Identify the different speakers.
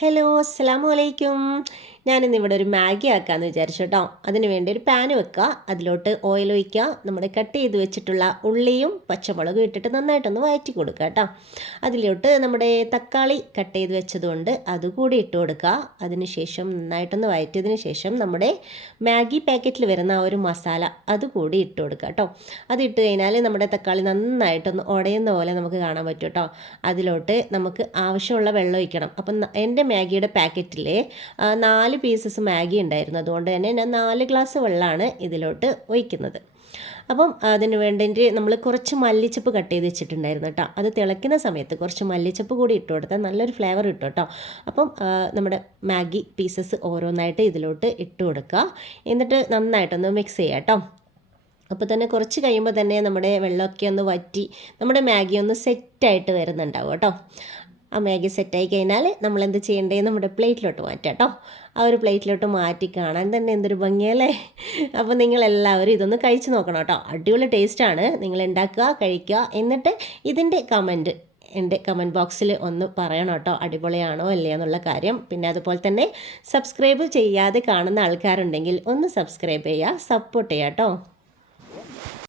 Speaker 1: Hello അസ്സലാമു അലൈക്കും. ഞാനിന്ന് ഇവിടെ ഒരു മാഗി ആക്കാമെന്ന് വിചാരിച്ചു കേട്ടോ. അതിന് വേണ്ടി ഒരു പാൻ വെക്കുക. അതിലോട്ട് ഓയിൽ ഒഴിക്കുക. നമ്മൾ കട്ട് ചെയ്ത് വെച്ചിട്ടുള്ള ഉള്ളിയും പച്ചമുളകും ഇട്ടിട്ട് നന്നായിട്ടൊന്ന് വഴറ്റി കൊടുക്കുക കേട്ടോ. അതിലോട്ട് നമ്മുടെ തക്കാളി കട്ട് ചെയ്ത് വെച്ചതുകൊണ്ട് അതുകൂടി ഇട്ട് കൊടുക്കുക. അതിനുശേഷം നന്നായിട്ടൊന്ന് വഴറ്റിയതിന് ശേഷം നമ്മുടെ മാഗി പാക്കറ്റിൽ വരുന്ന ആ ഒരു മസാല അതുകൂടി ഇട്ട് കൊടുക്കുക കേട്ടോ. അത് ഇട്ട് കഴിഞ്ഞാൽ നമ്മുടെ തക്കാളി നന്നായിട്ടൊന്ന് ഉടയുന്ന പോലെ നമുക്ക് കാണാൻ പറ്റും കേട്ടോ. അതിലോട്ട് നമുക്ക് ആവശ്യമുള്ള വെള്ളം ഒഴിക്കണം. അപ്പം എന്റെ മാഗിയുടെ പാക്കറ്റിൽ നാല് പീസസ് മാഗി ഉണ്ടായിരുന്നു. അതുകൊണ്ട് തന്നെ ഞാൻ നാല് ഗ്ലാസ് വെള്ളമാണ് ഇതിലോട്ട് ഒഴിക്കുന്നത്. അപ്പം അതിന് വേണ്ടി നമ്മൾ കുറച്ച് മല്ലിച്ചപ്പ് കട്ട് ചെയ്ത് വെച്ചിട്ടുണ്ടായിരുന്നു കേട്ടോ അത് തിളയ്ക്കുന്ന സമയത്ത് കുറച്ച് മല്ലിച്ചപ്പ് കൂടി ഇട്ട് കൊടുത്താൽ നല്ലൊരു ഫ്ലേവർ കിട്ടും കേട്ടോ അപ്പം നമ്മുടെ മാഗി പീസസ് ഓരോന്നായിട്ട് ഇതിലോട്ട് ഇട്ട് കൊടുക്കുക. എന്നിട്ട് നന്നായിട്ടൊന്ന് മിക്സ് ചെയ്യാം കേട്ടോ അപ്പോൾ തന്നെ കുറച്ച് കഴിയുമ്പോൾ തന്നെ നമ്മുടെ വെള്ളമൊക്കെ ഒന്ന് വറ്റി നമ്മുടെ മാഗി ഒന്ന് സെറ്റായിട്ട് വരുന്നുണ്ടാവും കേട്ടോ ആ മാഗി സെറ്റായി കഴിഞ്ഞാൽ നമ്മൾ എന്ത് ചെയ്യേണ്ടത് നമ്മുടെ പ്ലേറ്റിലോട്ട് മാറ്റാം കേട്ടോ. ആ ഒരു പ്ലേറ്റിലോട്ട് മാറ്റി കാണാൻ തന്നെ എന്തൊരു ഭംഗിയല്ലേ? അപ്പോൾ നിങ്ങളെല്ലാവരും ഇതൊന്ന് കഴിച്ച് നോക്കണം കേട്ടോ. അടിപൊളി ടേസ്റ്റാണ് നിങ്ങൾ ഉണ്ടാക്കുക കഴിക്കുക. എന്നിട്ട് ഇതിന്റെ കമന്റ് എന്റെ കമന്റ് ബോക്സിൽ ഒന്ന് പറയണം കേട്ടോ. അടിപൊളിയാണോ അല്ലേ എന്നുള്ള കാര്യം. പിന്നെ അതുപോലെ തന്നെ സബ്സ്ക്രൈബ് ചെയ്യാതെ കാണുന്ന ആൾക്കാരുണ്ടെങ്കിൽ ഒന്ന് സബ്സ്ക്രൈബ് ചെയ്യുക സപ്പോർട്ട് ചെയ്യുക കേട്ടോ.